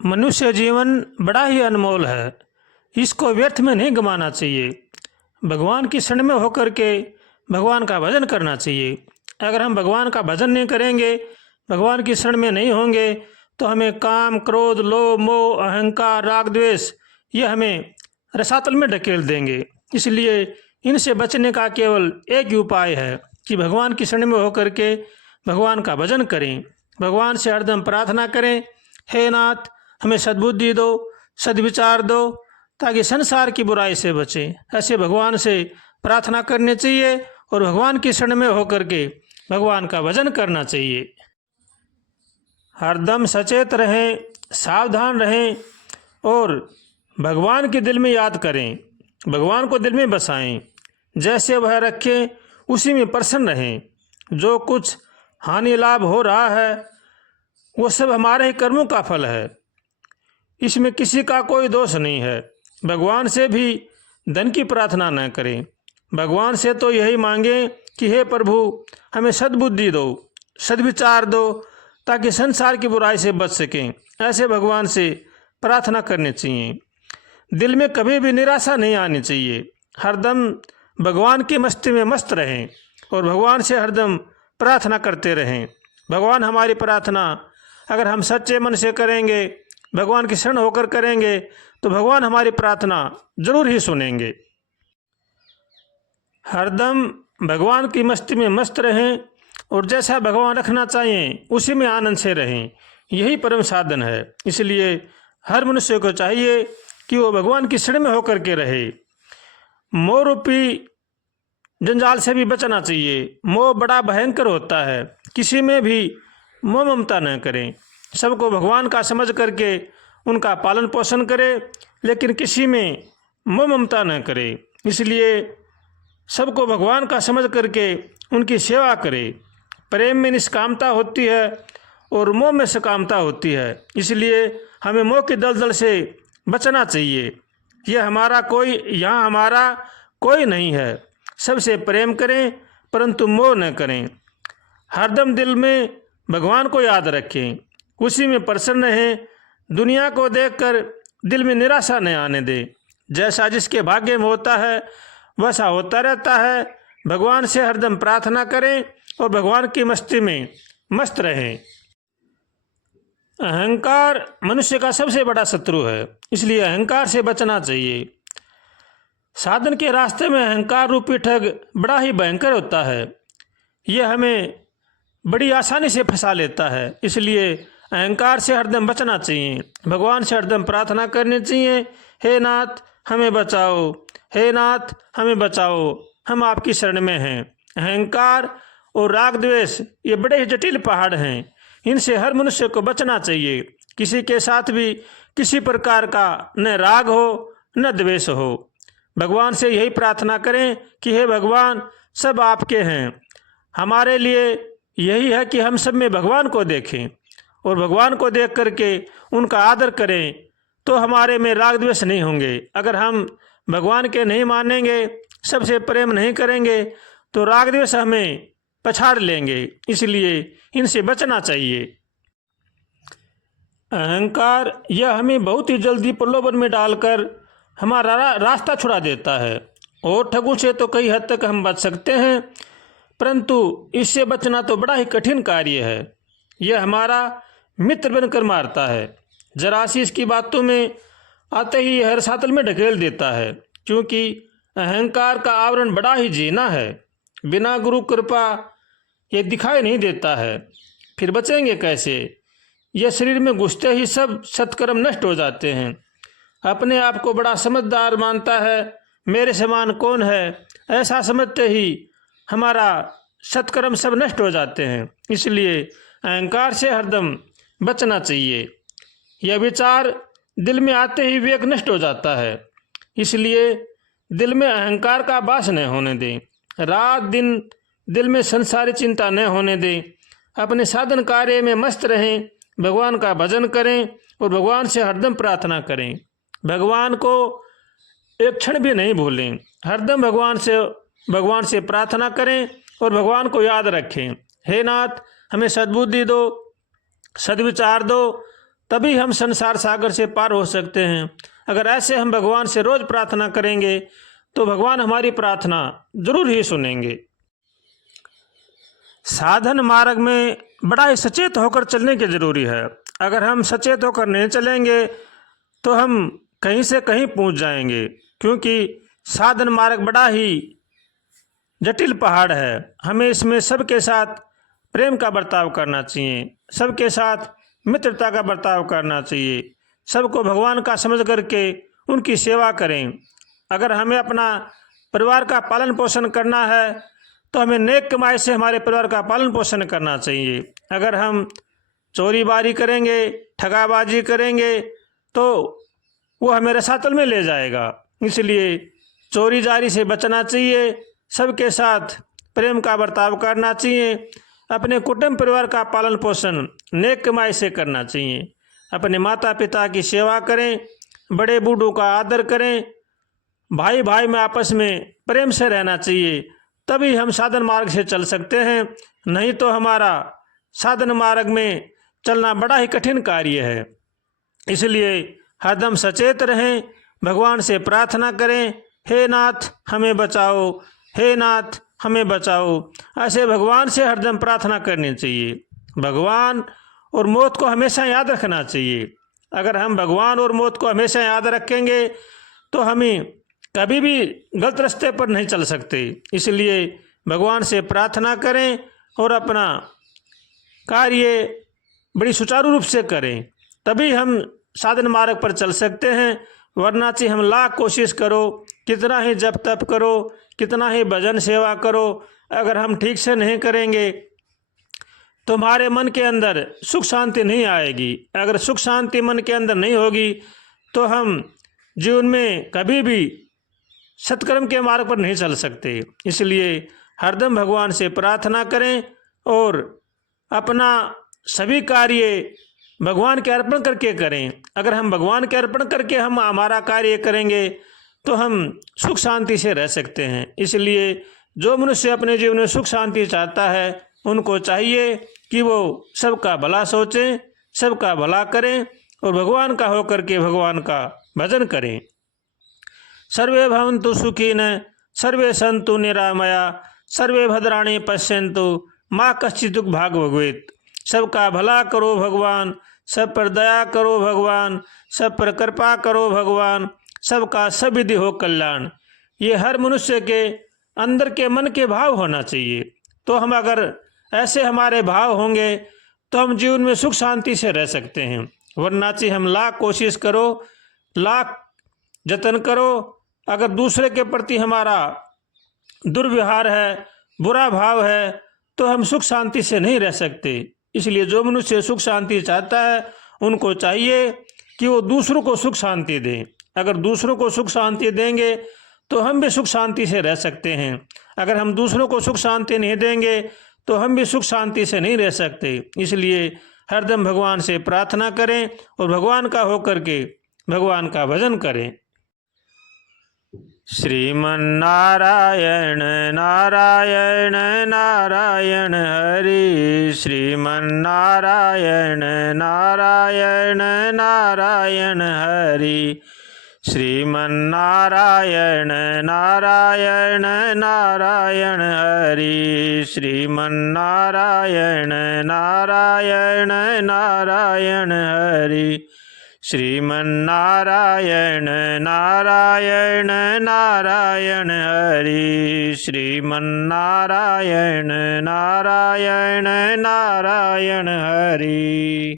मनुष्य जीवन बड़ा ही अनमोल है, इसको व्यर्थ में नहीं गंवाना चाहिए। भगवान की शरण में होकर के भगवान का भजन करना चाहिए। अगर हम भगवान का भजन नहीं करेंगे, भगवान की शरण में नहीं होंगे, तो हमें काम, क्रोध, लोभ, मोह, अहंकार, राग, द्वेष ये हमें रसातल में ढकेल देंगे। इसलिए इनसे बचने का केवल एक ही उपाय है कि भगवान की शरण में होकर के भगवान का भजन करें, भगवान से हरदम प्रार्थना करें, हे नाथ हमें सद्बुद्धि दो, सद्विचार दो, ताकि संसार की बुराई से बचें। ऐसे भगवान से प्रार्थना करनी चाहिए और भगवान की शरण में होकर के भगवान का भजन करना चाहिए। हरदम सचेत रहें, सावधान रहें और भगवान के दिल में याद करें, भगवान को दिल में बसाएं। जैसे वह रखें उसी में प्रसन्न रहें। जो कुछ हानि लाभ हो रहा है वो सब हमारे ही कर्मों का फल है, इसमें किसी का कोई दोष नहीं है। भगवान से भी धन की प्रार्थना न करें, भगवान से तो यही मांगें कि हे प्रभु हमें सद्बुद्धि दो, सद्विचार दो, ताकि संसार की बुराई से बच सकें। ऐसे भगवान से प्रार्थना करनी चाहिए। दिल में कभी भी निराशा नहीं आनी चाहिए। हरदम भगवान की मस्ती में मस्त रहें और भगवान से हरदम प्रार्थना करते रहें। भगवान हमारी प्रार्थना अगर हम सच्चे मन से करेंगे, भगवान की शरण होकर करेंगे, तो भगवान हमारी प्रार्थना जरूर ही सुनेंगे। हरदम भगवान की मस्ती में मस्त रहें और जैसा भगवान रखना चाहिए उसी में आनंद से रहें, यही परम साधन है। इसलिए हर मनुष्य को चाहिए कि वो भगवान की शरण में होकर के रहे। मोह रूपी जंजाल से भी बचना चाहिए। मोह बड़ा भयंकर होता है, किसी में भी मोह ममता न करें। सबको भगवान का समझ करके उनका पालन पोषण करें, लेकिन किसी में मोह ममता न करें। इसलिए सबको भगवान का समझ करके उनकी सेवा करें। प्रेम में निष्कामता होती है और मोह में सकामता होती है। इसलिए हमें मोह के दलदल से बचना चाहिए। यह हमारा कोई, यहाँ हमारा कोई नहीं है। सबसे प्रेम करें परंतु मोह न करें। हरदम दिल में भगवान को याद रखें, उसी में प्रसन्न रहें। दुनिया को देखकर दिल में निराशा न आने दें। जैसा जिसके भाग्य में होता है वैसा होता रहता है। भगवान से हरदम प्रार्थना करें और भगवान की मस्ती में मस्त रहें। अहंकार मनुष्य का सबसे बड़ा शत्रु है, इसलिए अहंकार से बचना चाहिए। साधन के रास्ते में अहंकार रूपी ठग बड़ा ही भयंकर होता है। यह हमें बड़ी आसानी से फंसा लेता है। इसलिए अहंकार से हरदम बचना चाहिए। भगवान से हरदम प्रार्थना करनी चाहिए, हे नाथ हमें बचाओ, हे नाथ हमें बचाओ, हम आपकी शरण में हैं। अहंकार और राग द्वेष ये बड़े ही जटिल पहाड़ हैं, इनसे हर मनुष्य को बचना चाहिए। किसी के साथ भी किसी प्रकार का न राग हो न द्वेष हो। भगवान से यही प्रार्थना करें कि हे भगवान सब आपके हैं। हमारे लिए यही है कि हम सब में भगवान को देखें और भगवान को देख करके उनका आदर करें, तो हमारे में राग द्वेष नहीं होंगे। अगर हम भगवान के नहीं मानेंगे, सबसे प्रेम नहीं करेंगे, तो राग द्वेष हमें पछाड़ लेंगे। इसलिए इनसे बचना चाहिए। अहंकार यह हमें बहुत ही जल्दी प्रलोभन में डालकर हमारा रास्ता छुड़ा देता है और ठगों से तो कई हद तक हम बच सकते हैं, परंतु इससे बचना तो बड़ा ही कठिन कार्य है। यह हमारा मित्र बनकर मारता है। जरा सी इसकी बातों में आते ही हर सातल में ढकेल देता है, क्योंकि अहंकार का आवरण बड़ा ही जीना है। बिना गुरु कृपा ये दिखाई नहीं देता है, फिर बचेंगे कैसे? यह शरीर में घुसते ही सब सत्कर्म नष्ट हो जाते हैं। अपने आप को बड़ा समझदार मानता है, मेरे समान कौन है, ऐसा समझते ही हमारा सत्कर्म सब नष्ट हो जाते हैं। इसलिए अहंकार से हरदम बचना चाहिए। यह विचार दिल में आते ही विवेक नष्ट हो जाता है। इसलिए दिल में अहंकार का वास न होने दें। रात दिन दिल में संसारी चिंता न होने दें। अपने साधन कार्य में मस्त रहें, भगवान का भजन करें और भगवान से हरदम प्रार्थना करें। भगवान को एक क्षण भी नहीं भूलें। हरदम भगवान से प्रार्थना करें और भगवान को याद रखें। हे नाथ हमें सद्बुद्धि दो, सद्विचार दो, तभी हम संसार सागर से पार हो सकते हैं। अगर ऐसे हम भगवान से रोज प्रार्थना करेंगे तो भगवान हमारी प्रार्थना जरूर ही सुनेंगे। साधन मार्ग में बड़ा ही सचेत होकर चलने की जरूरी है। अगर हम सचेत होकर नहीं चलेंगे तो हम कहीं से कहीं पहुंच जाएंगे, क्योंकि साधन मार्ग बड़ा ही जटिल पहाड़ है। हमें इसमें सबके साथ प्रेम का बर्ताव करना चाहिए, सबके साथ मित्रता का बर्ताव करना चाहिए, सबको भगवान का समझ करके उनकी सेवा करें। अगर हमें अपना परिवार का पालन पोषण करना है तो हमें नेक कमाई से हमारे परिवार का पालन पोषण करना चाहिए। अगर हम चोरी बारी करेंगे, ठगाबाजी करेंगे तो वो हमें रसातल में ले जाएगा। इसलिए चोरी जारी से बचना चाहिए, सबके साथ प्रेम का बर्ताव करना चाहिए, अपने कुटुंब परिवार का पालन पोषण नेक कमाई से करना चाहिए, अपने माता पिता की सेवा करें, बड़े बूढ़ों का आदर करें, भाई भाई में आपस में प्रेम से रहना चाहिए। तभी हम साधन मार्ग से चल सकते हैं, नहीं तो हमारा साधन मार्ग में चलना बड़ा ही कठिन कार्य है। इसलिए हरदम सचेत रहें, भगवान से प्रार्थना करें, हे नाथ हमें बचाओ, हे नाथ हमें बचाओ। ऐसे भगवान से हरदम प्रार्थना करनी चाहिए। भगवान और मौत को हमेशा याद रखना चाहिए। अगर हम भगवान और मौत को हमेशा याद रखेंगे तो हमें कभी भी गलत रास्ते पर नहीं चल सकते। इसलिए भगवान से प्रार्थना करें और अपना कार्य बड़ी सुचारू रूप से करें, तभी हम साधन मार्ग पर चल सकते हैं। वरना से हम लाख कोशिश करो, कितना ही जप तप करो, कितना ही भजन सेवा करो, अगर हम ठीक से नहीं करेंगे तो हमारे मन के अंदर सुख शांति नहीं आएगी। अगर सुख शांति मन के अंदर नहीं होगी तो हम जीवन में कभी भी सत्कर्म के मार्ग पर नहीं चल सकते। इसलिए हरदम भगवान से प्रार्थना करें और अपना सभी कार्य भगवान के अर्पण करके करें। अगर हम भगवान के अर्पण करके हम हमारा कार्य करेंगे तो हम सुख शांति से रह सकते हैं। इसलिए जो मनुष्य अपने जीवन में सुख शांति चाहता है उनको चाहिए कि वो सबका भला सोचें, सबका भला करें और भगवान का होकर के भगवान का भजन करें। सर्वे भवन्तु सुखिनः, सर्वे सन्तु निरामया, सर्वे भद्राणि पश्यन्तु, माँ कश्चित् दुःख भाग् भवेत्। सबका भला करो भगवान, सब पर दया करो भगवान, सब पर कृपा करो भगवान, सबका सब विधि हो कल्याण। ये हर मनुष्य के अंदर के मन के भाव होना चाहिए। तो हम अगर ऐसे हमारे भाव होंगे तो हम जीवन में सुख शांति से रह सकते हैं। वरना चाहिए हम लाख कोशिश करो, लाख जतन करो, अगर दूसरे के प्रति हमारा दुर्व्यवहार है, बुरा भाव है, तो हम सुख शांति से नहीं रह सकते। इसलिए जो मनुष्य सुख शांति चाहता है उनको चाहिए कि वो दूसरों को सुख शांति दें। अगर दूसरों को सुख शांति देंगे तो हम भी सुख शांति से रह सकते हैं। अगर हम दूसरों को सुख शांति नहीं देंगे तो हम भी सुख शांति से नहीं रह सकते। इसलिए हरदम भगवान से प्रार्थना करें और भगवान का होकर के भगवान का भजन करें। श्रीमन्नारायण नारायण नारायण हरि, श्रीमन्नारायण नारायण नारायण हरि, श्रीमन्नारायण नारायण नारायण हरि, श्रीमन्नारायण नारायण नारायण हरि, श्रीमन्नारायण नारायण नारायण हरि, श्रीमन्नारायण नारायण नारायण हरि।